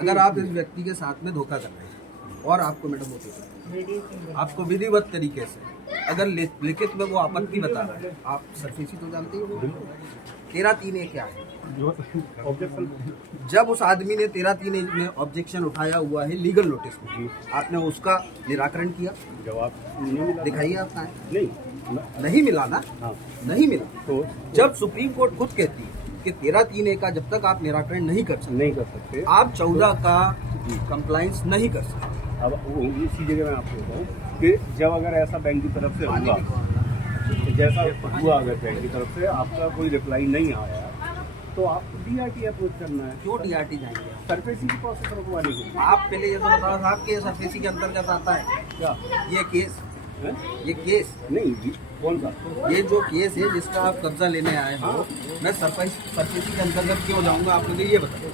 अगर आप इस व्यक्ति के साथ में धोखा कर रहे हैं और आपको मैडम आपको विधिवत तरीके से अगर लिखित में वो आपत्ति बता रहा है, आप सरफेसी तो जानते ही हो 13(3)(a) क्या है। जब उस आदमी ने 13(3)(a) में ऑब्जेक्शन उठाया हुआ है लीगल नोटिस में, आपने उसका निराकरण किया, जवाब दिखाइए आप कहाँ नहीं मिला ना। हाँ। नहीं मिला तो जब सुप्रीम कोर्ट खुद कहती है कि 13(3)(a) का जब तक आप निराकरण नहीं कर सकते आप 14 का कंप्लायंस नहीं कर सकते। अब इसी जगह मैं आपको बताऊँ कि जब अगर ऐसा बैंक की तरफ से होगा, जैसा हुआ अगर बैंक की तरफ से आपका कोई रिप्लाई नहीं आया तो आपको DRT अप्रोच करना है। क्यों DRT जाएंगे? सरफेसी की प्रोसेस रुकवाने के लिए। आप पहले ये तो बताओ साहब कि सरफेसी के अंतर्गत आता है क्या ये केस है? ये केस नहीं, कौन सा? ये जो केस है जिसका आप कब्जा लेने आए हो, मैं सरफेसी के अंतर्गत क्यों जाऊंगा आप मुझे ये बताओ।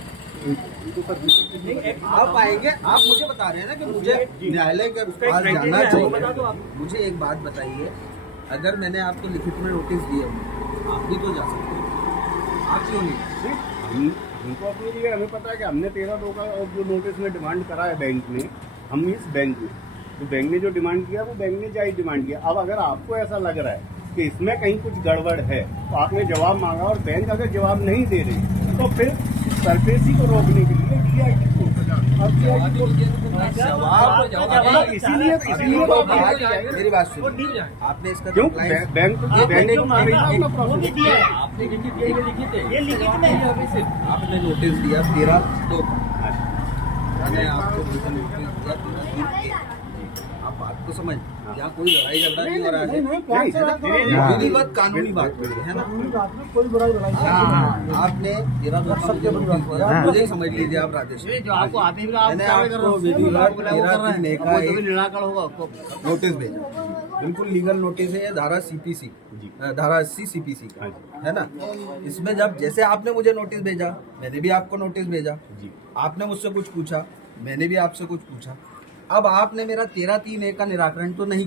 आप आएंगे, आप मुझे बता रहे हैं ना कि मुझे न्यायालय के पास जाना चाहिए। मुझे एक बात बताइए, अगर मैंने आपको लिखित में नोटिस दिया आप भी तो जा सकते हो, आप क्यों नहीं? हमको अपने लिए हमें पता है कि हमने 13(2) का जो नोटिस में डिमांड करा है बैंक ने, हम इस बैंक में तो बैंक ने जो डिमांड किया वो बैंक ने जायज डिमांड किया। अब अगर आपको ऐसा लग रहा है कि इसमें कहीं कुछ गड़बड़ है तो आपने जवाब मांगा और बैंक अगर जवाब नहीं दे रही तो फिर सरफेसी को रोकने के लिए DRT को इसीलिए मेरी बात सुनिए, आपने इसका क्यों बैंक आपने नोटिस दिया 13(2) मैंने आपको नोटिस दिया। आप बात तो समझ, यहाँ कोई लड़ाई झगड़ा नहीं हो रहा है, विधिवत कानूनी बात है ना। आपने 13(2) मुझे समझ लीजिए आप राजेश, मैंने आपको विधिवत 13(3)(a) का एक नोटिस भेजा, बिल्कुल लीगल नोटिस है, धारा CPC धारा 80 CPC का है ना। इसमें जब जैसे आपने मुझे नोटिस भेजा मैंने भी आपको नोटिस भेजा, आपने मुझसे कुछ पूछा मैंने भी आपसे कुछ पूछा। अब आपने मेरा 13(3)(a) का निराकरण तो नहीं